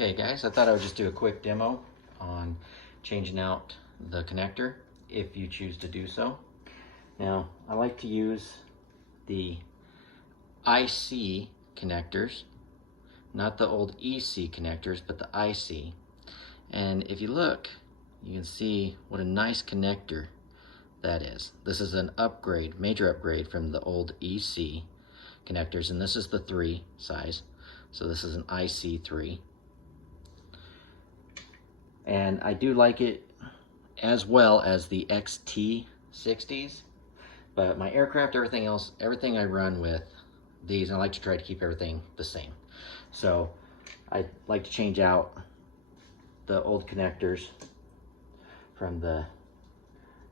Okay guys, I thought I would just do a quick demo on changing out the connector if you choose to do so. Now, I like to use the IC connectors, not the old EC connectors, but the IC. And if you look, you can see what a nice connector that is. This is an upgrade, major upgrade from the old EC connectors, and this is the 3 size. So this is an IC3. And I do like it as well as the Xt60s, but my aircraft, everything I run with these, and I like to try to keep everything the same. So I like to change out the old connectors from the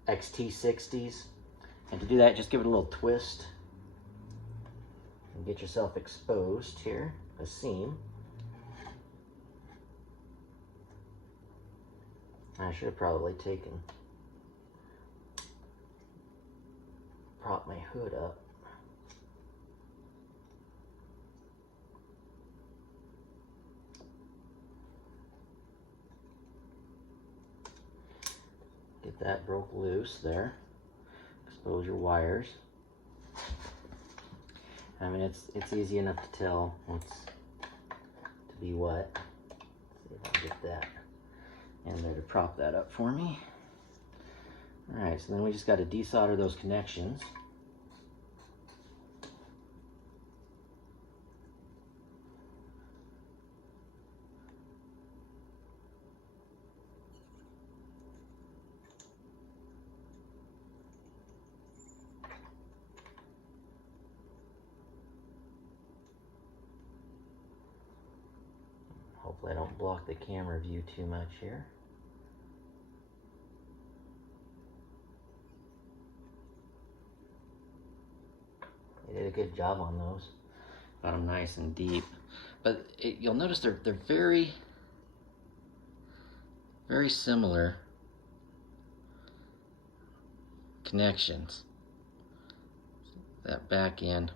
Xt60s, and to do that, just give it a little twist and get yourself exposed here, a seam. I should have probably prop my hood up. Get that broke loose there. Expose your wires. I mean, it's easy enough to tell what's to be what. Let's see if I can get that in there to prop that up for me. All right, so then we just got to desolder those connections. Hopefully I don't block the camera view too much here. They did a good job on those. Got them nice and deep. But you'll notice they're very, very similar connections. That back end.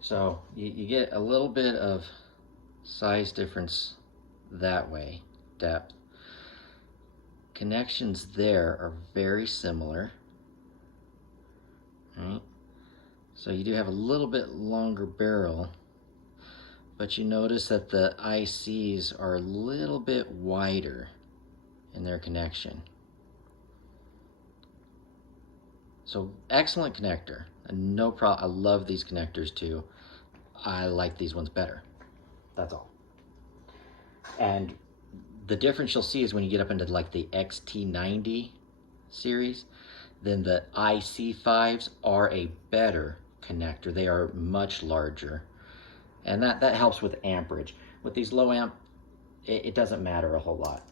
So you get a little bit of size difference that way, depth. Connections there are very similar, right? So you do have a little bit longer barrel, but you notice that the ICs are a little bit wider in their connection. So excellent connector, and no problem. I love these connectors too. I like these ones better, that's all. And the difference you'll see is when you get up into like the Xt90 series, then the IC5s are a better connector. They are much larger, and that helps with amperage. With these low amp, it doesn't matter a whole lot.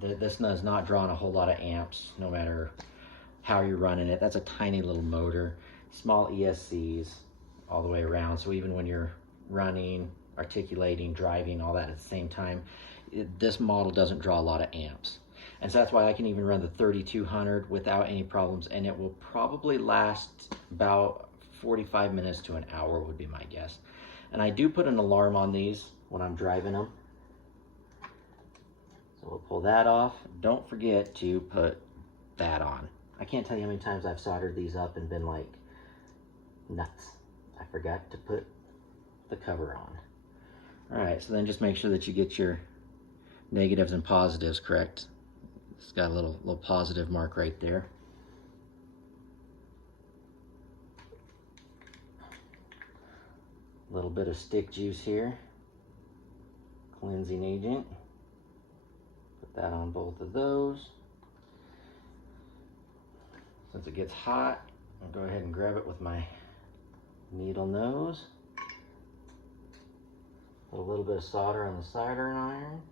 This is not drawing a whole lot of amps, no matter how you're running it. That's a tiny little motor, small ESCs all the way around. So even when you're running, articulating, driving, all that at the same time, this model doesn't draw a lot of amps. And so that's why I can even run the 3200 without any problems, and it will probably last about 45 minutes to an hour would be my guess. And I do put an alarm on these when I'm driving them. So we'll pull that off. Don't forget to put that on. I can't tell you how many times I've soldered these up and been like nuts. I forgot to put the cover on. All right, so then just make sure that you get your negatives and positives correct. It's got a little positive mark right there. A little bit of stick juice here, cleansing agent. Put that on both of those. Since it gets hot, I'll go ahead and grab it with my needle nose. Put a little bit of solder on the soldering iron.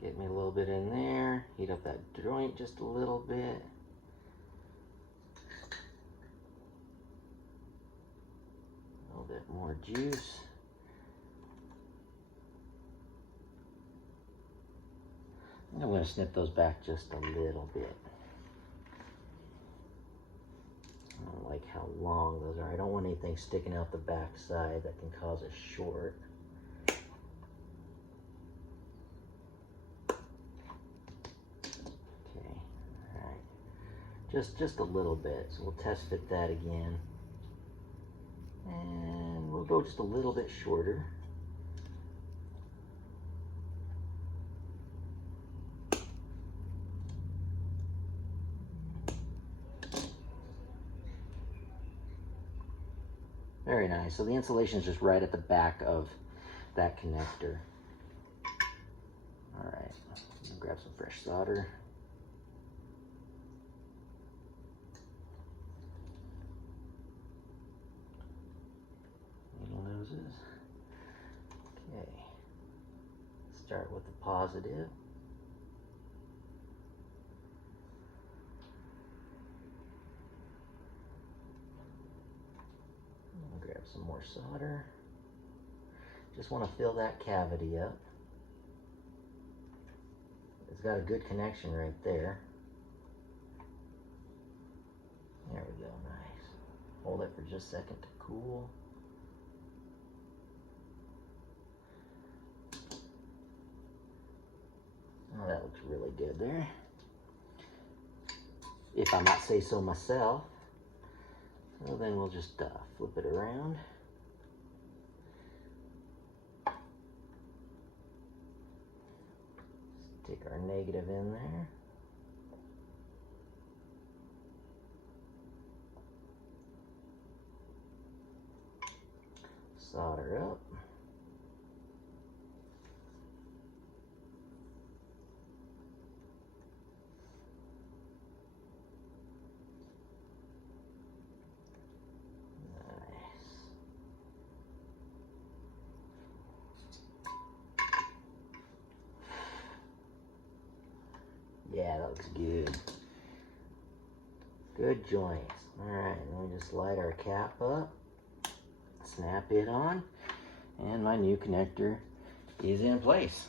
Get me a little bit in there. Heat up that joint just a little bit. A little bit more juice. I'm going to snip those back just a little bit. like how long those are. I don't want anything sticking out the back side that can cause a short. Okay, all right. Just a little bit. So we'll test fit that again. And we'll go just a little bit shorter. Very nice. So the insulation is just right at the back of that connector. All right, grab some fresh solder. Needle noses. Okay. Start with the positive. Grab some more solder. Just want to fill that cavity up. It's got a good connection right there. There we go, nice. Hold it for just a second to cool. Oh, that looks really good there. If I might say so myself. So then we'll just flip it around. Stick our negative in there. Solder up. Yeah, that looks good. Good joints. Alright, then we just light our cap up, snap it on, and my new connector is in place.